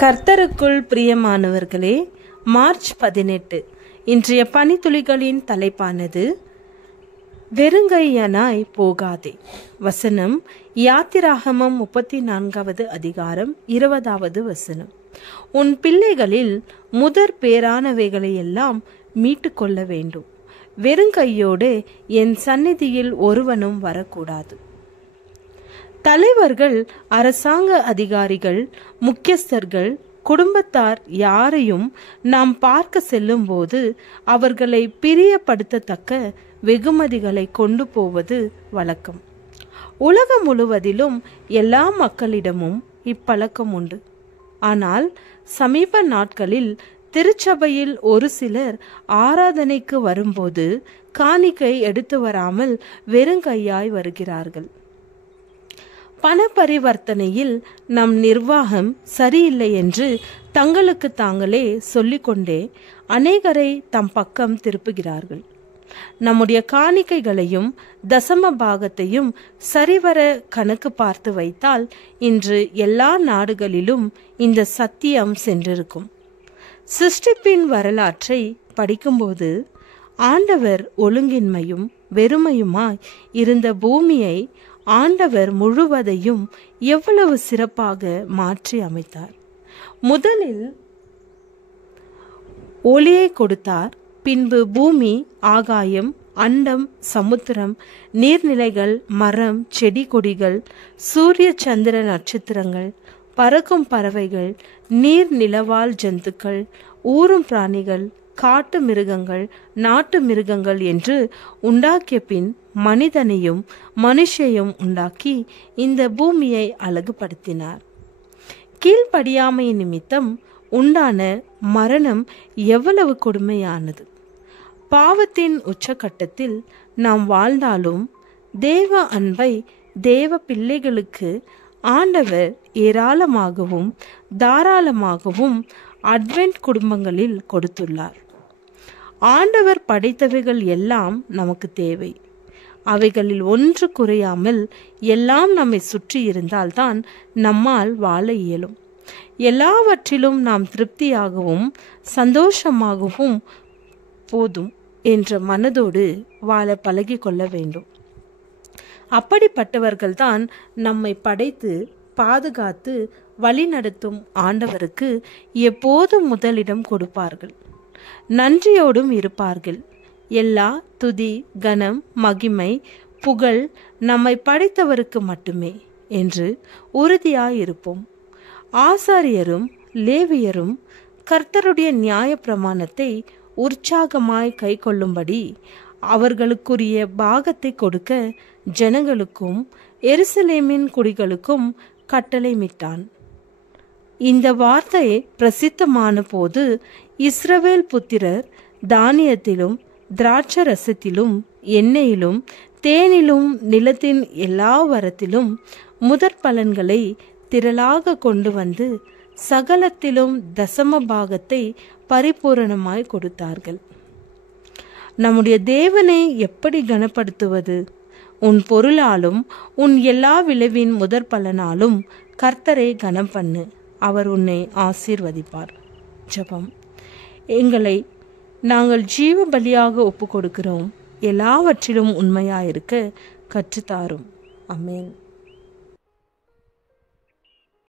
கர்த்தருக்குள் பிரியமானவர்களே, மார்ச் 18 இன்றைய பனித்துளிகளின் தலைப்பானது வெறுங்கையனாய் போகாதே. வசனம் யாத்திராகமம் 34வது அதிகாரம் 20வது வசனம். உன் பிள்ளைகளில் முதற் பேரானவைகளை எல்லாம் மீட்டு கொள்ள வேண்டும். வெறுங்கையோடு என் சந்நிதியில் ஒருவனும் வரக்கூடாது. தலைவர்கள், அரசாங்க அதிகாரிகள், முக்கியஸ்தர்கள், குடும்பத்தார் யாரையும் நாம் பார்க்க செல்லும் போது அவர்களை பிரியப்படுத்தத்தக்க வெகுமதிகளை கொண்டு போவது வழக்கம். உலகம் முழுவதிலும் எல்லா மக்களிடமும் இப்பழக்கம் உண்டு. ஆனால் சமீப நாட்களில் திருச்சபையில் ஒரு சிலர் ஆராதனைக்கு வரும்போது காணிக்கை எடுத்து வராமல் வெறுங்கையாய் வருகிறார்கள். பண பரிவர்த்தனையில் நம் நிர்வாகம் சரியில்லை என்று தங்களுக்கு தாங்களே சொல்லிக்கொண்டே அநேகரை தம் பக்கம் திருப்புகிறார்கள். நம்முடைய காணிக்கைகளையும் தசம பாகத்தையும் சரிவர கணக்கு பார்த்து வைத்தால் இன்று எல்லா நாடுகளிலும் இந்த சத்தியம் சென்றிருக்கும். சிருஷ்டிப்பின் வரலாற்றை படிக்கும்போது ஆண்டவர் ஒழுங்கின்மையும் வெறுமையுமாய் இருந்த பூமியை ஆண்டவர் முழுவதையும் எவ்வளவு சிறப்பாக மாற்றி அமைத்தார். முதலில் ஒளியை கொடுத்தார். பின்பு பூமி, ஆகாயம், அண்டம், சமுத்திரம், நீர்நிலைகள், மரம், செடி கொடிகள், சூரிய சந்திர நட்சத்திரங்கள், பறக்கும் பறவைகள், நீர் நிலவாழ் ஜந்துக்கள், ஊரும் பிராணிகள், காட்டு மிருகங்கள், நாட்டு மிருகங்கள் என்று உண்டாக்கிய பின் மனிதனையும் மனுஷையும் உண்டாக்கி இந்த பூமியை அழகுபடுத்தினார். கீழ்ப்படியாமை நிமித்தம் உண்டான மரணம் எவ்வளவு கொடுமையானது! பாவத்தின் உச்சகட்டத்தில் நாம் வாழ்ந்தாலும் தேவ அன்பை தேவ பிள்ளைகளுக்கு ஆண்டவர் ஏராளமாகவும் தாராளமாகவும் அட்வென்ட் குடும்பங்களில் கொடுத்துள்ளார். ஆண்டவர் படைத்தவைகள் எல்லாம் நமக்கு தேவை. அவைகளில் ஒன்று குறையாமல் எல்லாம் நம்மை சுற்றி இருந்தால்தான் நம்மால் வாழ இயலும். எல்லாவற்றிலும் நாம் திருப்தியாகவும் சந்தோஷமாகவும் போதும் என்ற மனதோடு வாழ பழகி கொள்ள வேண்டும். அப்படிப்பட்டவர்கள்தான் நம்மை படைத்து பாதுகாத்து வழிநடத்தும் ஆண்டவருக்கு எப்போதும் முதலிடம் கொடுப்பார்கள். நன்றியோடும் இருப்பார்கள். எல்லா துதி, கனம், மகிமை, புகழ் நம்மை படைத்தவருக்கு மட்டுமே என்று உறுதியாயிருப்போம். ஆசாரியரும் லேவியரும் கர்த்தருடைய நியாய பிரமாணத்தை உற்சாகமாய் கை கொள்ளும்படி அவர்களுக்குரிய பாகத்தை கொடுக்க ஜனங்களுக்கும் எருசலேமின் குடிகளுக்கும் கட்டளைமிட்டான். இந்த வார்த்தை பிரசித்தமான போது இஸ்ரவேல் புத்திரர் தானியத்திலும் திராட்சரசத்திலும் எண்ணெயிலும் தேனிலும் நிலத்தின் எல்லா வரத்திலும் முதற் பலன்களை திரளாக கொண்டு வந்து சகலத்திலும் தசம பாகத்தை பரிபூரணமாய் கொடுத்தார்கள். நம்முடைய தேவனை எப்படி கனப்படுத்துவது? உன் பொருளாலும் உன் எல்லா விளைவின் முதற் பலனாலும் கர்த்தரை கனம் பண்ணு, அவர் உன்னை ஆசீர்வதிப்பார். ஜெபம். எங்களை நாங்கள் ஜீவ பலியாக ஒப்பு கொடுக்கிறோம். எல்லாவற்றிலும் உண்மையாயிருக்க கற்றுத்தாரும். ஆமென்.